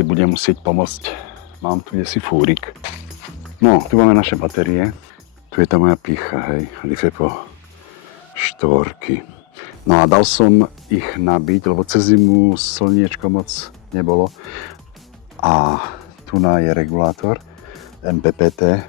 si budem musieť pomôcť. Mám tu desi fúrik. No, tu máme naše batérie. Tu je tá moja pícha, hej, Lifepo 4. No a dal som ich nabiť, lebo cez zimu slniečko moc nebolo. A tu je regulátor MPPT.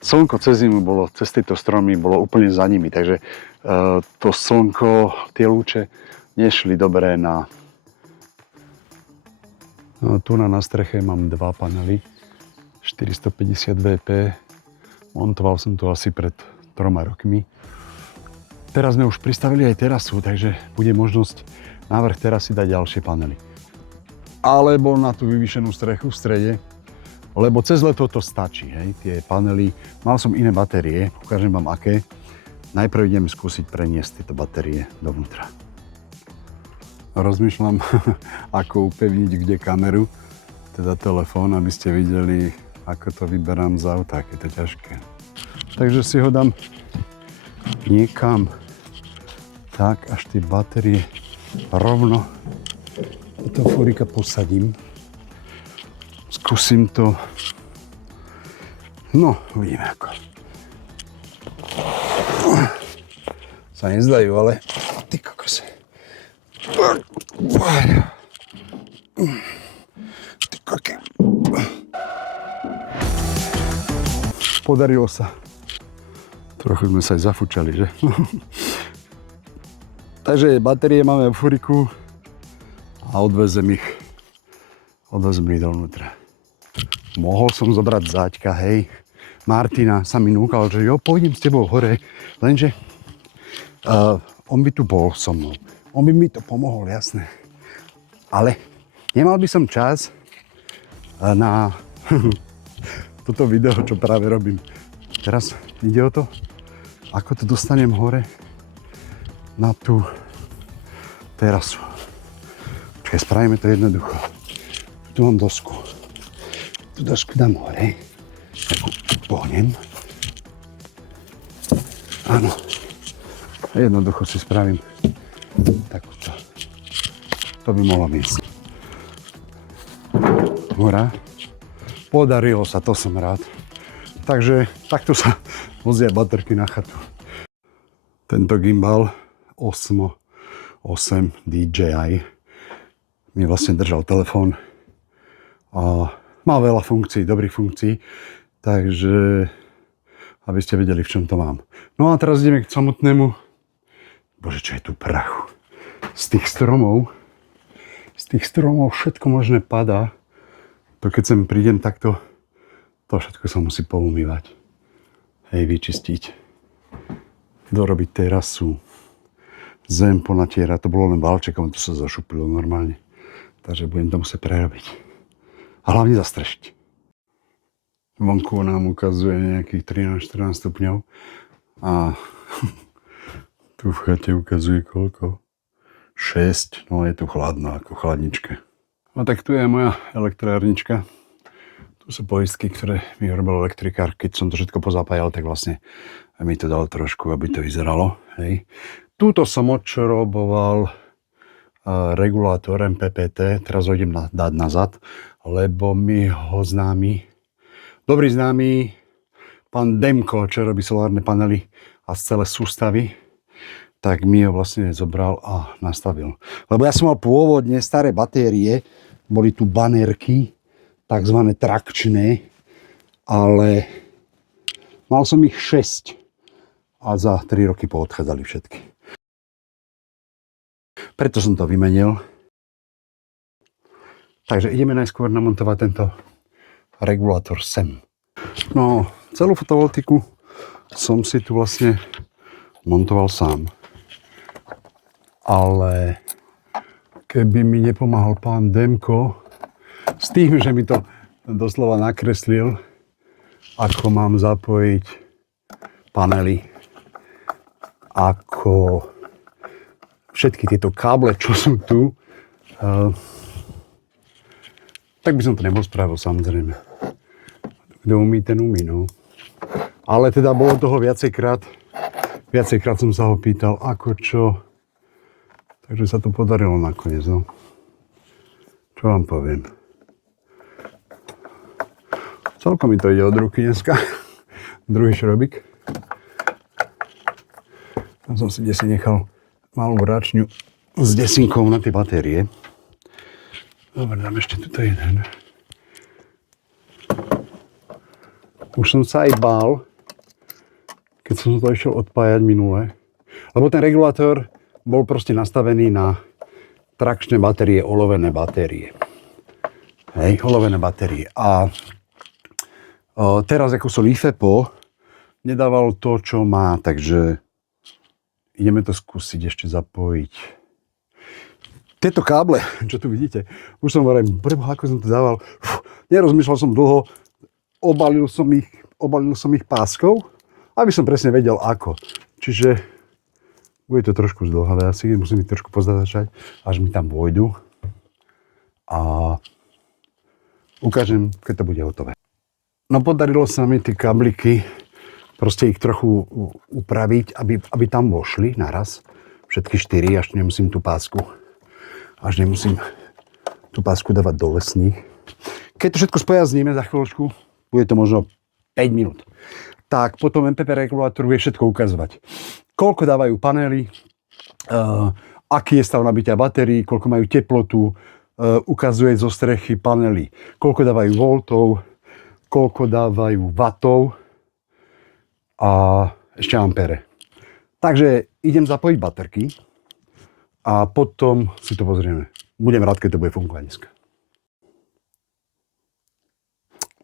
Slnko cez zimu bolo, cez tieto stromy bolo úplne za nimi, takže to slnko, tie lúče nešli dobre na... No, tu na streche mám dva panely, 450 VP. Montoval som to asi pred 3 rokmi. Teraz sme už pristavili aj terasu, takže bude možnosť na vrch terasy dať ďalšie panely. Alebo na tú vyvýšenú strechu v strede, lebo cez leto to stačí, hej, tie panely. Mal som iné batérie, ukážem vám aké. Najprv ideme skúsiť preniesť tieto batérie dovnútra. Rozmýšľam, ako upevniť kde kameru, teda telefón, aby ste videli, ako to vyberám z auta, aké to je ťažké. Takže si ho dám niekam tak, až tie batérie rovno do toho fúrika posadím. Skúsim to. No, uvidíme ako. Sa nezdajú, ale ty kokose. Ty koke. Podarilo sa. Trochu sme sa aj zafúčali, že? Takže batérie máme v fúriku a odvezem ich dovnútra. Mohol som zobrať Záťka, hej. Martina sa mi núkal, že jo, pôjdem s tebou hore, lenže on by tu bol so mnou. On by mi to pomohol, jasné. Ale nemal by som čas na toto video, čo práve robím. Teraz ide o to, ako to dostanem hore na tú terasu. Čiže spravíme to jednoducho. Tu mám dosku. Tu dosku dám hore. Takú pohnem. Áno. Jednoducho si spravím takúto. To by mohlo ísť. Hurá. Podarilo sa, to som rád. Takže takto sa vozia baterky na chatu. Tento gimbal Osmo 8 DJI mi vlastne držal telefón a má veľa funkcií, dobrých funkcií, takže aby ste vedeli, v čom to mám. No a teraz ideme k samotnému. Bože, čo je tu prachu. Z tých stromov všetko možné padá. To keď sem prídem takto, to všetko sa musí poumývať. Hej, vyčistiť. Dorobiť terasu. Zem ponatierať. To bolo len valčekom, to sa zašupilo normálne. Takže budem to musieť prerobiť. A hlavne zastrešiť. Vonku nám ukazuje nejakých 13-14 stupňov. A tu v chate ukazuje koľko? 6. No je tu chladno, ako chladnička. No tak tu je moja elektrárnička. Tu sú poistky, ktoré mi robil elektrikár. Keď som to všetko pozapájal, tak vlastne mi to dal trošku, aby to vyzeralo. Hej. Túto som odšroboval regulátor MPPT. Teraz ho idem dať nazad, lebo mi ho dobrý známy pán Demko, čo robí solárne panely a celé sústavy, tak mi ho vlastne zobral a nastavil. Lebo ja som mal pôvodne staré batérie, boli tu banerky, takzvané trakčné, ale mal som ich 6 a za 3 roky poodchádzali všetky. Preto som to vymenil. Takže ideme najskôr namontovať tento regulátor sem. No, celú fotovoltiku som si tu vlastne montoval sám. Ale keby mi nepomáhal pán Demko s tým, že mi to doslova nakreslil, ako mám zapojiť panely, ako všetky tieto káble, čo sú tu, tak by som to nebol spravil, samozrejme. Kto umí, ten umí, no. Ale teda bolo toho viacejkrát som sa ho pýtal, ako čo. Takže sa to podarilo nakoniec, no. Čo vám poviem. Celkom mi to ide od ruky dneska. Druhý šrobik. Tam som si desi nechal malú vračňu s desinkou na tie batérie. Dobre, dám ešte tuto jeden. Už som sa aj bál, keď som to išiel odpájať minule, lebo ten regulátor bol proste nastavený na trakčné batérie, olovené batérie. Hej, olovené batérie. A teraz, ako som IFEPO, nedával to, čo má, takže ideme to skúsiť ešte zapojiť. Tieto káble, čo tu vidíte, už som hovoril, preboha, ako som to dával, nerozmýšľal som dlho, obalil som ich páskou, aby som presne vedel ako. Čiže bude to trošku zdĺhavé asi, musím ich trošku pozadačať, až mi tam vojdu. A ukážem, keď to bude hotové. No podarilo sa mi tie kabliky, proste ich trochu upraviť, aby tam vošli naraz. Všetky 4, až nemusím tú pásku dávať do lesných. Keď to všetko spojazníme za chvíľočku, bude to možno 5 minút. Tak potom MPP regulátor bude všetko ukazovať. Koľko dávajú panely, aký je stav nabitia batérií, koľko majú teplotu, ukazuje zo strechy panely, koľko dávajú voltov, koľko dávajú wattov a ešte ampere. Takže idem zapojiť baterky a potom si to pozrieme. Budem rád, keď to bude fungovať dneska.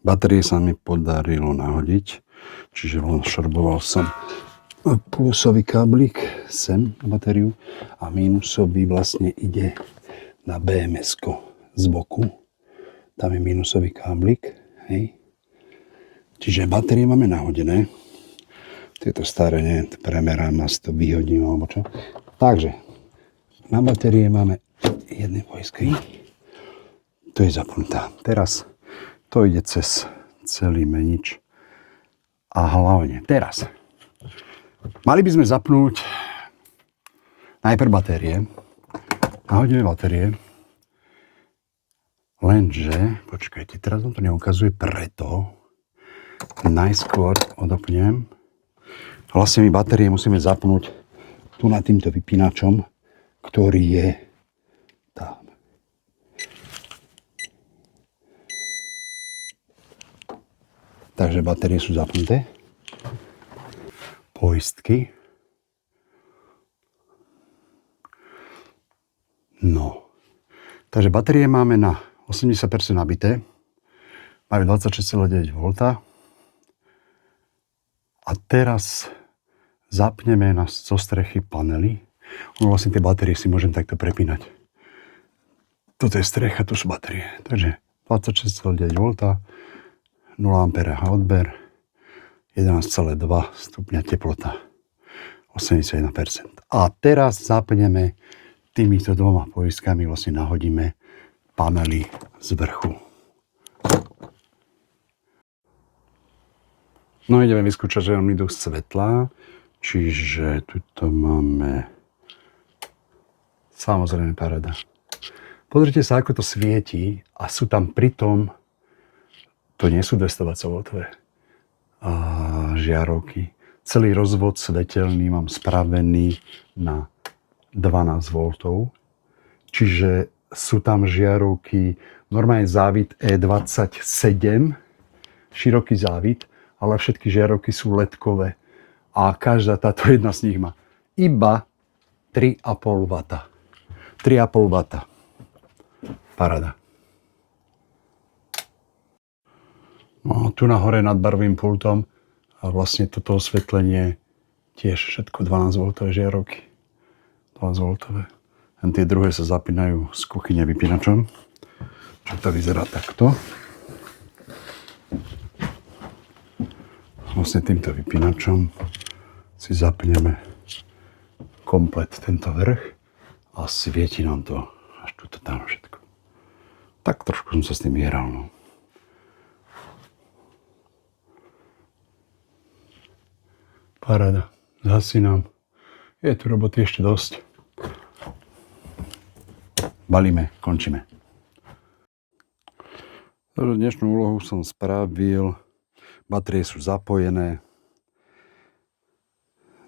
Batérie sa mi podarilo nahodiť, čiže len šroboval som plusový káblik sem na batériu a mínusový vlastne ide na BMS-ko z boku. Tam je mínusový káblik, hej. Čiže batérie máme nahodené. Tieto staré, nie, premerám, asi to vyhodím alebo čo. Takže, na batérie máme jedné pojistky. To je zapnutá. Teraz to ide cez celý menič. A hlavne teraz mali by sme zapnúť najprv batérie. Nahodíme batérie. Lenže, počkajte, teraz vám to neukazuje, preto najskôr odopnem. Vlastne my batérie musíme zapnúť tu nad týmto vypínačom, ktorý je tam. Takže batérie sú zapnuté. Poistky. No. Takže batérie máme na 80% nabité. Majú 26,9 V. A teraz zapneme zo strechy panely. Vlastne tie batérie si môžem takto prepínať. Toto je strecha, tu sú batérie. Takže 26,9 V. 0 A odber, 11,2 stupňa teplota, 81%. A teraz zapneme týmito dvoma poistkami, vlastne nahodíme panely z vrchu. No ideme vyskúšať, že nám idú svetla, čiže tuto máme samozrejme paráda. Pozrite sa, ako to svieti a sú tam pritom. To nie sú 220 V žiarovky. Celý rozvod svetelný mám spravený na 12 V. Čiže sú tam žiarovky, normálne závit E27, široký závit, ale všetky žiarovky sú ledkové. A každá táto jedna z nich má iba 3,5 W. 3,5 W. Paráda. No, tu nahore nad barvým pultom a vlastne toto osvetlenie tiež všetko 12 V žiarovky. 12 V. A tie druhé sa zapínajú z kuchyne vypínačom. Čo to vyzerá takto. Vlastne týmto vypínačom si zapneme komplet tento vrch a svieti nám to až tuto tam všetko. Tak trošku som sa s tým hral, no. Paráda, zasínam. Je tu roboty ešte dosť. Balíme, končíme. Takže dnešnú úlohu som spravil. Batérie sú zapojené.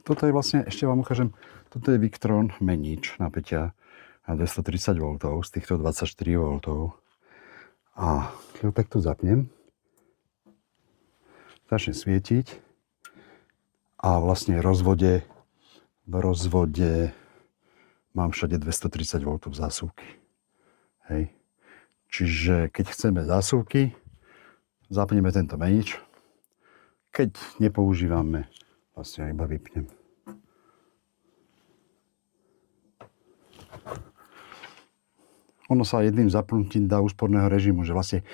Toto je vlastne, ešte vám ukážem, toto je Victron menič napätia na 230 V z týchto 24 V. A keď ho takto zapnem, začne svietiť a vlastne v rozvode mám všade 230 V zásuvky. Hej. Čiže keď chceme zásuvky, zapneme tento menič. Keď nepoužívame, vlastne iba vypnem. Ono sa jedným zapnutím dá úsporného režimu, že vlastne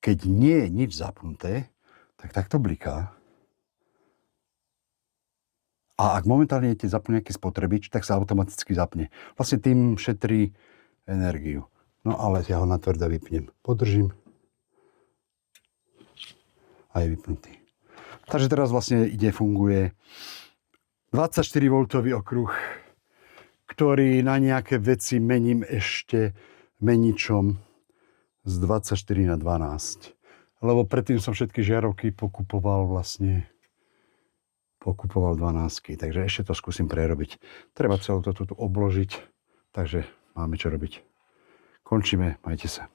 keď nie je nič zapnuté, tak takto bliká. A ak momentálne je zapnú nejaký spotrebič, tak sa automaticky zapne. Vlastne tým šetrí energiu. No ale ja ho natvrdo vypnem. Podržím. A je vypnutý. Takže teraz vlastne funguje 24V okruh, ktorý na nejaké veci mením ešte meničom z 24 na 12. Lebo predtým som všetky žiarovky pokupoval 12. Takže ešte to skúsim prerobiť. Treba celé toto tu obložiť. Takže máme čo robiť. Končíme. Majte sa.